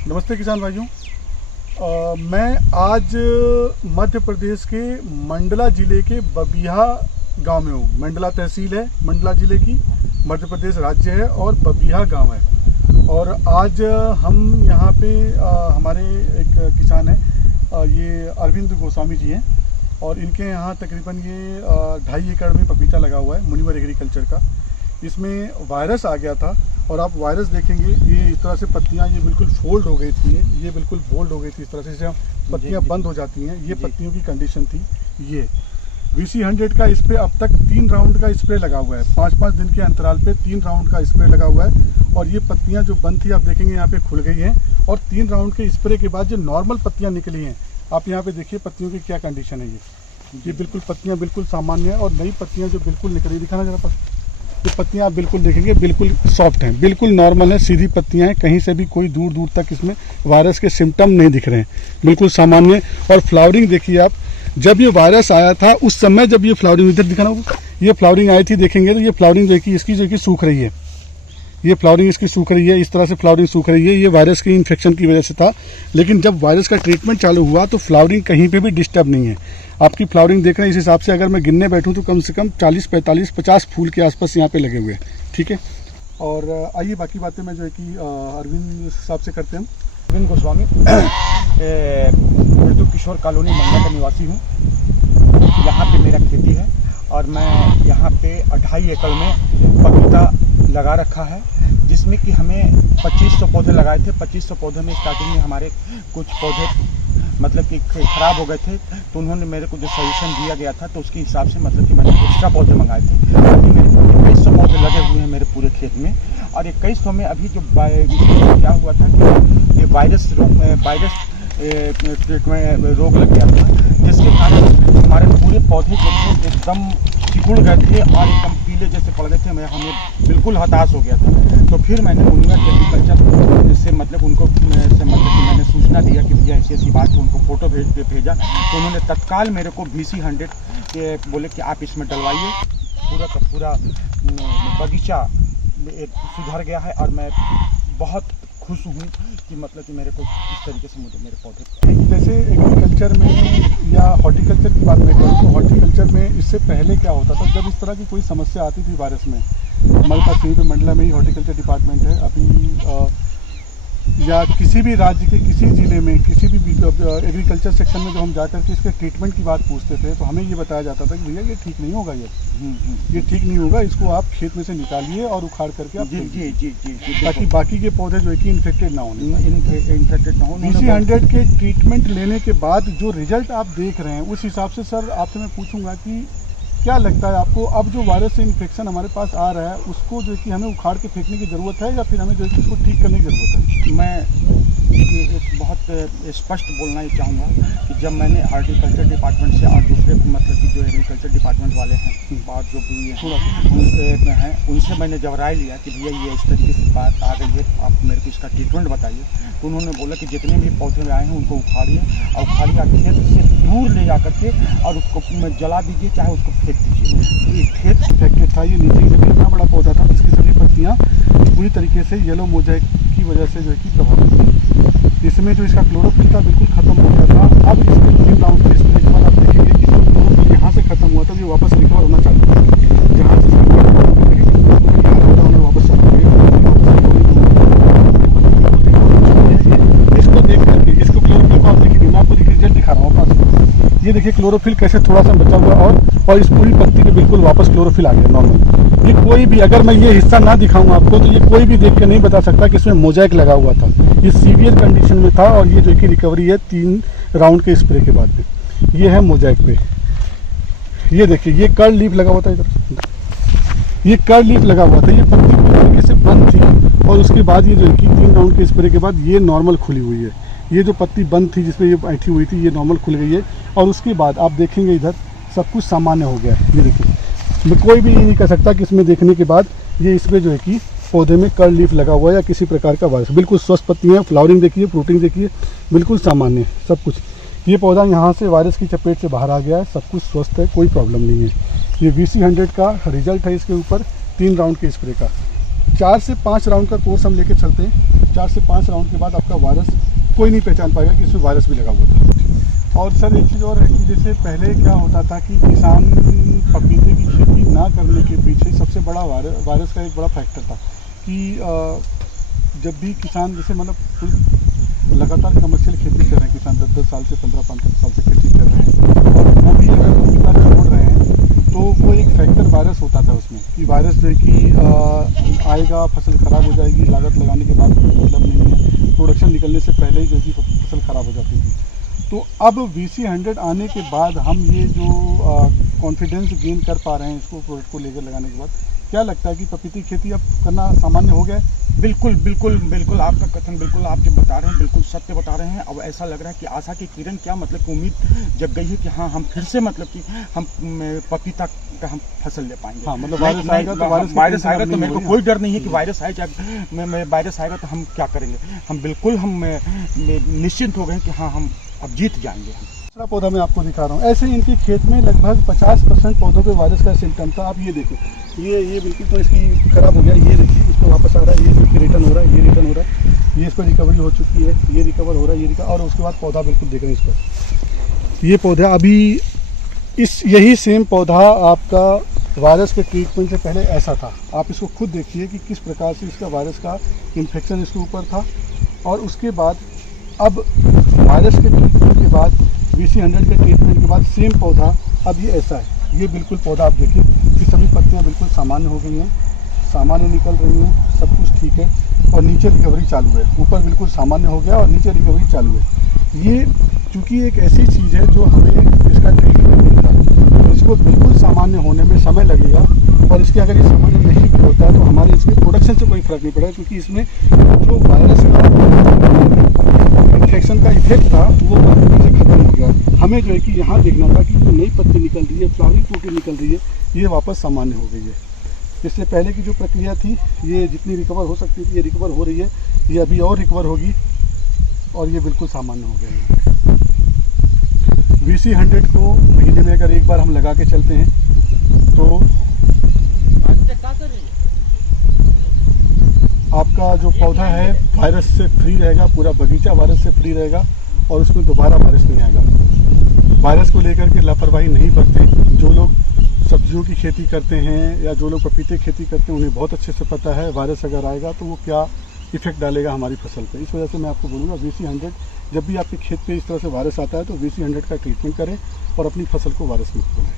नमस्ते किसान भाइयों। मैं आज मध्य प्रदेश के मंडला ज़िले के बबिहा गांव में हूँ। मंडला तहसील है मंडला ज़िले की, मध्य प्रदेश राज्य है और बबिहा गांव है। और आज हम यहाँ पे हमारे एक किसान हैं, ये अरविंद गोस्वामी जी हैं और इनके यहाँ तकरीबन ये 2.5 एकड़ में पपीता लगा हुआ है मुनिवर एग्रीकल्चर का। इसमें वायरस आ गया था और आप वायरस देखेंगे ये इस तरह से पत्तियां ये बिल्कुल फोल्ड हो गई थी, ये बिल्कुल फोल्ड हो गई थी इस तरह से पत्तियां बंद हो जाती हैं। ये पत्तियों की कंडीशन थी। ये VC100 का स्प्रे अब तक 3 राउंड का स्प्रे लगा हुआ है, 5-5 दिन के अंतराल पे 3 राउंड का स्प्रे लगा हुआ है। और ये पत्तियां जो बंद थी आप देखेंगे यहाँ पे खुल गई हैं। और 3 राउंड के स्प्रे के बाद जो नॉर्मल पत्तियां निकली हैं, आप यहाँ पे देखिए पत्तियों की क्या कंडीशन है। ये बिल्कुल पत्तियां बिल्कुल सामान्य है और नई पत्तियां जो बिल्कुल निकली, दिखाना जरा पास। ये पत्तियां आप बिल्कुल देखेंगे बिल्कुल सॉफ्ट हैं, बिल्कुल नॉर्मल है, सीधी पत्तियां हैं, कहीं से भी कोई दूर दूर तक इसमें वायरस के सिम्टम नहीं दिख रहे हैं, बिल्कुल सामान्य। और फ्लावरिंग देखिए आप, जब ये वायरस आया था उस समय जब ये फ्लावरिंग इधर दिखाना होगा, ये फ्लावरिंग आई थी देखेंगे तो ये फ्लावरिंग देखिए इसकी जो कि सूख रही है, ये फ्लावरिंग इसकी सूख रही है, इस तरह से फ्लावरिंग सूख रही है। ये वायरस की इन्फेक्शन की वजह से था। लेकिन जब वायरस का ट्रीटमेंट चालू हुआ तो फ्लावरिंग कहीं पे भी डिस्टर्ब नहीं है। आपकी फ्लावरिंग देख रहे हैं, इस हिसाब से अगर मैं गिनने बैठूं तो कम से कम 40, 45, 50 फूल के आसपास यहाँ पे लगे हुए हैं। ठीक है, और आइए बाकी बातें मैं जो है कि अरविंद साहब से करते हैं। अरविंद गोस्वामी, मृदु किशोर कॉलोनी मंडला का निवासी हूँ। यहाँ पे मेरा खेती है और मैं यहाँ पे 2.5 एकड़ में पपीता लगा रखा है, जिसमें कि हमें 2500 पौधे लगाए थे। 2500 पौधे में स्टार्टिंग में हमारे कुछ पौधे मतलब कि ख़राब हो गए थे, तो उन्होंने मेरे को जो सजेशन दिया गया था तो उसके हिसाब से मतलब कि मैंने एक्स्ट्रा पौधे मंगाए थे। अभी मेरे 2100 पौधे लगे हुए हैं मेरे पूरे खेत में। और 2100 में अभी जो क्या हुआ था कि ये वायरस रोग लग गया था, जिसके कारण हमारे पूरे पौधे जो थे एकदम सिकुड़ गए थे और एकदम पीले जैसे पड़ गए थे। हमें बिल्कुल हताश हो गया था। तो फिर मैंने मुनिवर एग्रीकल्चर से मतलब उनको कि मैंने सूचना दिया कि भैया ऐसी ऐसी बात है, उनको फ़ोटो भेजा। तो उन्होंने तत्काल मेरे को VC100 के बोले कि आप इसमें डलवाइए। पूरा का पूरा बगीचा सुधर गया है और मैं बहुत खुश हूँ कि मतलब कि मेरे को इस तरीके से मुझे मेरे पौधे। जैसे एग्रीकल्चर में या हॉर्टिकल्चर की बात मैं करूँ तो हॉर्टिकल्चर में इससे पहले क्या होता था, जब इस तरह की कोई समस्या आती थी वायरस में, हमारे पास यहीं पे मंडला में ही हॉर्टिकल्चर डिपार्टमेंट है अभी, या किसी भी राज्य के किसी ज़िले में किसी भी एग्रीकल्चर सेक्शन में जो हम जाकर के इसके ट्रीटमेंट की बात पूछते थे तो हमें ये बताया जाता था कि भैया ये ठीक नहीं होगा, ये ठीक नहीं होगा, इसको आप खेत में से निकालिए और उखाड़ करके आप जी ताकि बाकी के पौधे जो है कि इन्फेक्टेड ना हो। VC100 के ट्रीटमेंट लेने के बाद जो रिजल्ट आप देख रहे हैं उस हिसाब से सर आपसे मैं पूछूंगा कि क्या लगता है आपको, अब जो वायरस से इन्फेक्शन हमारे पास आ रहा है उसको जो है कि हमें उखाड़ के फेंकने की ज़रूरत है या फिर हमें जो है कि उसको ठीक करने की ज़रूरत है? मैं एक बहुत स्पष्ट बोलना ही चाहूँगा कि जब मैंने हॉर्टिकल्चर डिपार्टमेंट से और दूसरे मतलब कि जो एग्रीकल्चर डिपार्टमेंट वाले हैं और जो भी हैं उनसे मैंने जब राय लिया कि भैया ये इस तरीके से बात आ गई है, आप मेरे को इसका ट्रीटमेंट बताइए, तो उन्होंने बोला कि जितने भी पौधे आए हैं उनको उखाड़िए और खेत से दूर ले जा करके और उसको जला दीजिए, चाहे उसको फेंक दीजिए। ये खेत इन्फेक्टेड था, ये नीचे की इतना बड़ा पौधा था, इसकी सभी पत्तियाँ पूरी तरीके से येलो मोजाइक की वजह से जो है कि प्रभावित थी। इसमें जो इसका क्लोरोफिल था बिल्कुल खत्म हो गया था। अब इसमें 3 राउंड के स्प्रे के बाद आप देखेंगे कि जो क्लोरोफिल यहाँ से खत्म हुआ था ये वापस रिकवर होना चालू हुआ, जहाँ से वापस चालू हुए। इसको देख करके इसको क्लोरोफिल को आप देखेंगे, मैं आपको रिजल्ट दिखा रहा हूँ पास। ये देखिए क्लोरोफिल कैसे थोड़ा सा बचा हुआ और इस पूरी पत्ती पे बिल्कुल वापस क्लोरोफिल आ गया नॉर्मल। ये कोई भी, अगर मैं ये हिस्सा ना दिखाऊं आपको तो ये कोई भी देख के नहीं बता सकता कि इसमें मोजाइक लगा हुआ था। ये सीवियर कंडीशन में था और ये जो कि रिकवरी है 3 राउंड के स्प्रे के बाद में। ये है मोजाइक पे, ये देखिए ये कर्ल लीफ लगा हुआ था, इधर ये कर्ल लीफ लगा हुआ था। ये पत्ती पूरी तरीके से बंद थी और उसके बाद ये जो कि 3 राउंड के स्प्रे के बाद ये नॉर्मल खुली हुई है। ये जो पत्ती बंद थी जिसमें ये बैठी हुई थी ये नॉर्मल खुल गई है और उसके बाद आप देखेंगे इधर सब कुछ सामान्य हो गया है। ये देखिए, मैं कोई भी ये नहीं कह सकता कि इसमें देखने के बाद ये इसमें जो है कि पौधे में कर्ल लीफ लगा हुआ है या किसी प्रकार का वायरस। बिल्कुल स्वस्थ पत्तियाँ, फ्लावरिंग देखिए, फ्रूटिंग देखिए, बिल्कुल सामान्य सब कुछ। ये पौधा यहाँ से वायरस की चपेट से बाहर आ गया है, सब कुछ स्वस्थ है, कोई प्रॉब्लम नहीं है। ये VC100 का रिजल्ट है इसके ऊपर 3 राउंड के स्प्रे का। 4 से 5 राउंड का कोर्स हम लेके चलते हैं। 4 से 5 राउंड के बाद आपका वायरस कोई नहीं पहचान पाएगा कि इसमें वायरस भी लगा हुआ था। और सर एक चीज़ और है कि जैसे पहले क्या होता था कि किसान पपीते की खेती ना करने के पीछे सबसे बड़ा वायरस का एक बड़ा फैक्टर था कि जब भी किसान जैसे मतलब लगातार कमर्शियल खेती कर रहे हैं, किसान 10-10 साल से 15-15 साल से खेती कर रहे हैं, और वो भी अगर पपीता छोड़ रहे हैं तो वो एक फैक्टर वायरस होता था उसमें कि वायरस जो है कि आएगा, फसल ख़राब हो जाएगी, लागत लगाने के बाद कोई मतलब नहीं है, प्रोडक्शन निकलने से पहले ही जो है कि फसल ख़राब हो जाती थी। तो अब VC100 आने के बाद हम ये जो कॉन्फिडेंस गेन कर पा रहे हैं इसको प्रोडक्ट को लेकर लगाने के बाद, क्या लगता है कि पपीते की खेती अब करना सामान्य हो गया है? बिल्कुल बिल्कुल बिल्कुल, आपका कथन बिल्कुल आप जो बता रहे हैं बिल्कुल सत्य बता रहे हैं। अब ऐसा लग रहा है कि आशा की किरण क्या मतलब कि उम्मीद जग गई है कि हाँ हम फिर से मतलब कि हम पपीता का हम फसल ले पाएंगे। हाँ, मतलब वायरस आएगा तो वायरस आएगा तो मेरे को कोई डर नहीं है कि वायरस आए, चाहे वायरस आएगा तो हम क्या करेंगे, हम बिल्कुल हम निश्चिंत हो गए कि हाँ हम अब जीत जाएंगे। दूसरा पौधा मैं आपको दिखा रहा हूँ। ऐसे इनके खेत में लगभग 50% पौधों पे वायरस का सिम्टम था। आप ये देखो, ये बिल्कुल तो इसकी खराब हो गया, ये देखिए इस पर वापस आ रहा है, ये देखिए रिटर्न हो रहा है, ये रिटर्न हो रहा है, ये इस पर रिकवरी हो चुकी है, ये रिकवर हो रहा है, ये और उसके बाद पौधा बिल्कुल देख रहे हैं इस पर, ये पौधा अभी यही सेम पौधा आपका वायरस के ट्रीटमेंट से पहले ऐसा था। आप इसको खुद देखिए कि किस प्रकार से इसका वायरस का इन्फेक्शन इसके ऊपर था, और उसके बाद अब वायरस के ट्रीटमेंट के बाद VC100 के ट्रीटमेंट के बाद सेम पौधा अब ये ऐसा है। ये बिल्कुल पौधा आप देखिए कि सभी पत्तियां बिल्कुल सामान्य हो गई हैं, सामान्य निकल रही हैं, सब कुछ ठीक है, और नीचे रिकवरी चालू है। ऊपर बिल्कुल सामान्य हो गया और नीचे रिकवरी चालू है। ये चूँकि एक ऐसी चीज़ है जो हमें इसका ट्रीटमेंट नहीं था, इसको बिल्कुल सामान्य होने में समय लगेगा, और इसके अगर ये सामान्य नहीं भी होता है तो हमारे इसके प्रोडक्शन से कोई फ़र्क नहीं पड़ेगा, क्योंकि इसमें जो वायरस का इन्फेक्शन का इफेक्ट था वो पत्ती से खत्म हो गया। हमें जो है कि यहाँ देखना था कि जो नई पत्ती निकल रही है, फ्लावरिंग प्रोटीन निकल रही है, ये वापस सामान्य हो गई है। इससे पहले की जो प्रक्रिया थी, ये जितनी रिकवर हो सकती थी ये रिकवर हो रही है, ये अभी और रिकवर होगी, और ये बिल्कुल सामान्य हो गया है। VC100 को महीने में अगर एक बार हम लगा के चलते हैं तो आपका जो पौधा है वायरस से फ्री रहेगा, पूरा बगीचा वायरस से फ्री रहेगा, और उसमें दोबारा वायरस नहीं आएगा। वायरस को लेकर के लापरवाही नहीं बरते। जो लोग सब्जियों की खेती करते हैं या जो लोग पपीते की खेती करते हैं उन्हें बहुत अच्छे से पता है वायरस अगर आएगा तो वो क्या इफेक्ट डालेगा हमारी फसल पे। इस वजह से मैं आपको बोलूँगा VC100 जब भी आपके खेत पे इस तरह से वायरस आता है तो VC100 का ट्रीटमेंट करें और अपनी फसल को वायरस मुक्त बनाएं।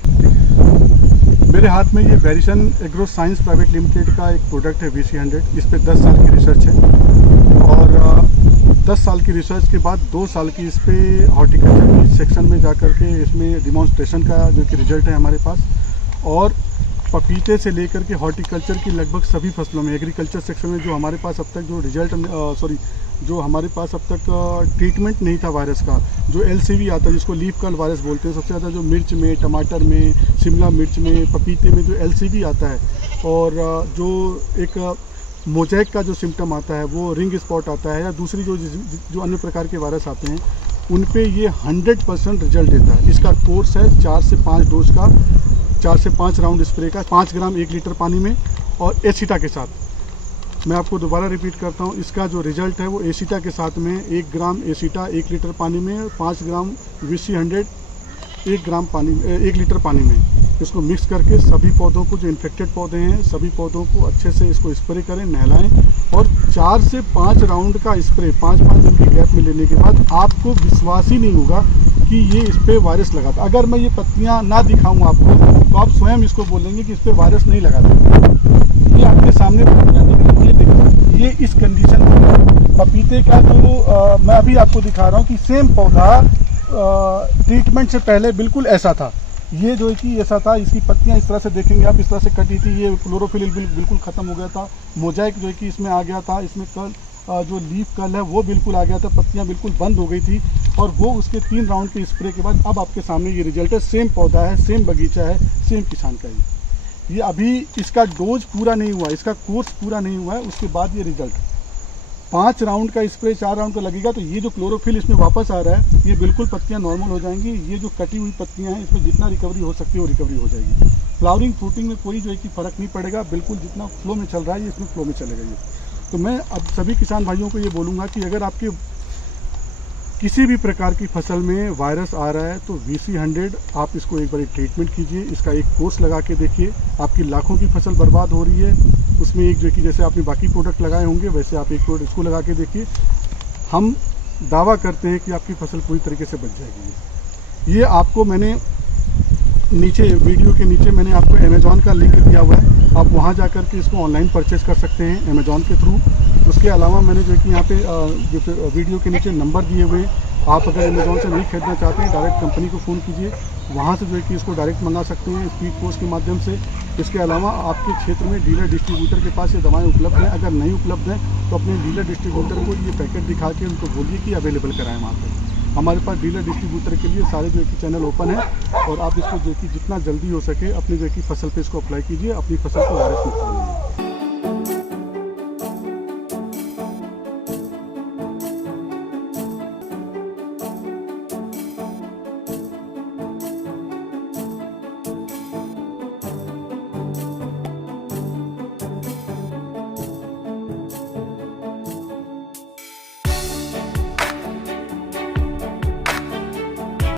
मेरे हाथ में ये वेरिसन एग्रो साइंस प्राइवेट लिमिटेड का एक प्रोडक्ट है VC100। इस पर 10 साल की रिसर्च है, और 10 साल की रिसर्च के बाद 2 साल की इस पर हॉर्टिकल्चर की सेक्शन में जा कर के इसमें डिमॉन्स्ट्रेशन का जो कि रिजल्ट है हमारे पास। और पपीते से लेकर के हॉर्टिकल्चर की लगभग सभी फसलों में एग्रीकल्चर सेक्शन में जो हमारे पास अब तक जो रिजल्ट जो हमारे पास अब तक ट्रीटमेंट नहीं था वायरस का, जो LCV आता है जिसको लीफ कर्ल वायरस बोलते हैं, सबसे ज़्यादा जो मिर्च में, टमाटर में, शिमला मिर्च में, पपीते में जो LCV आता है, और जो एक मोजैक का जो सिम्टम आता है वो रिंग स्पॉट आता है, या दूसरी जो अन्य प्रकार के वायरस आते हैं उन पे ये 100% रिजल्ट देता है। इसका कोर्स है 4 से 5 डोज का, 4 से 5 राउंड स्प्रे का, 5 ग्राम 1 लीटर पानी में, और एसिटा के साथ। मैं आपको दोबारा रिपीट करता हूँ, इसका जो रिजल्ट है वो एसिटा के साथ में 1 ग्राम एसिटा 1 लीटर पानी में, 5 ग्राम VC100 1 लीटर पानी में, इसको मिक्स करके सभी पौधों को, जो इन्फेक्टेड पौधे हैं सभी पौधों को अच्छे से इसको स्प्रे करें, नहलाएं, और 4 से 5 राउंड का स्प्रे 5-5 दिन की गैप में लेने के बाद आपको विश्वास ही नहीं होगा कि ये इस पर वायरस लगा था। अगर मैं ये पत्तियाँ ना दिखाऊँ आपको तो आप स्वयं इसको बोलेंगे कि इस पर वायरस नहीं लगा था। ये आपके सामने पत्तियाँ दिख रही हैं, देखो ये इस कंडीशन में पपीते का जो मैं अभी आपको दिखा रहा हूँ कि सेम पौधा ट्रीटमेंट से पहले बिल्कुल ऐसा था। ये जो है कि ऐसा था, इसकी पत्तियां इस तरह से देखेंगे आप, इस तरह से कटी थी, ये क्लोरोफिल बिल्कुल ख़त्म हो गया था, मोजाइक जो है कि इसमें आ गया था, इसमें जो लीफ कर्ल है वो बिल्कुल आ गया था, पत्तियां बिल्कुल बंद हो गई थी, और वो उसके 3 राउंड के स्प्रे के बाद अब आपके सामने ये रिजल्ट है। सेम पौधा है, सेम बगीचा है, सेम किसान का ये अभी इसका डोज पूरा नहीं हुआ, इसका कोर्स पूरा नहीं हुआ है, उसके बाद ये रिजल्ट 5 राउंड का स्प्रे 4 राउंड का लगेगा तो ये जो क्लोरोफिल इसमें वापस आ रहा है, ये बिल्कुल पत्तियां नॉर्मल हो जाएंगी। ये जो कटी हुई पत्तियां हैं इसमें जितना रिकवरी हो सकती है वो रिकवरी हो जाएगी। फ्लावरिंग फ्रूटिंग में कोई जो है कि फ़र्क नहीं पड़ेगा, बिल्कुल जितना फ्लो में चल रहा है ये इसमें फ्लो में चलेगा ये। तो मैं अब सभी किसान भाइयों को ये बोलूँगा कि अगर आपके किसी भी प्रकार की फसल में वायरस आ रहा है तो VC100 आप इसको एक बार ट्रीटमेंट कीजिए, इसका एक कोर्स लगा के देखिए। आपकी लाखों की फसल बर्बाद हो रही है, उसमें एक जो कि जैसे आपने बाकी प्रोडक्ट लगाए होंगे वैसे आप एक प्रोडक्ट इसको लगा के देखिए। हम दावा करते हैं कि आपकी फसल पूरी तरीके से बच जाएगी। ये आपको मैंने नीचे वीडियो के नीचे मैंने आपको अमेज़ॉन का लिंक दिया हुआ है, आप वहाँ जा कर के इसको ऑनलाइन परचेज़ कर सकते हैं अमेज़ॉन के थ्रू। उसके अलावा मैंने जो कि यहाँ पे जो वीडियो के नीचे नंबर दिए हुए, आप अगर अमेज़ॉन से नहीं खरीदना चाहते हैं डायरेक्ट कंपनी को फ़ोन कीजिए, वहाँ से जो है कि इसको डायरेक्ट मंगा सकते हैं स्पीड पोस्ट के माध्यम से। इसके अलावा आपके क्षेत्र में डीलर डिस्ट्रीब्यूटर के पास ये दवाएँ उपलब्ध हैं, अगर नहीं उपलब्ध हैं तो अपने डीलर डिस्ट्रीब्यूटर को ये पैकेट दिखा के उनको बोलिए कि अवेलेबल कराएँ वहाँ पर। हमारे पास डीलर डिस्ट्रीब्यूटर के लिए सारे जो है कि चैनल ओपन है, और आप इसको जो है कि जितना जल्दी हो सके अपनी जो है कि फसल पे इसको अप्लाई कीजिए, अपनी फसल को वायरस मुक्त बनाइए।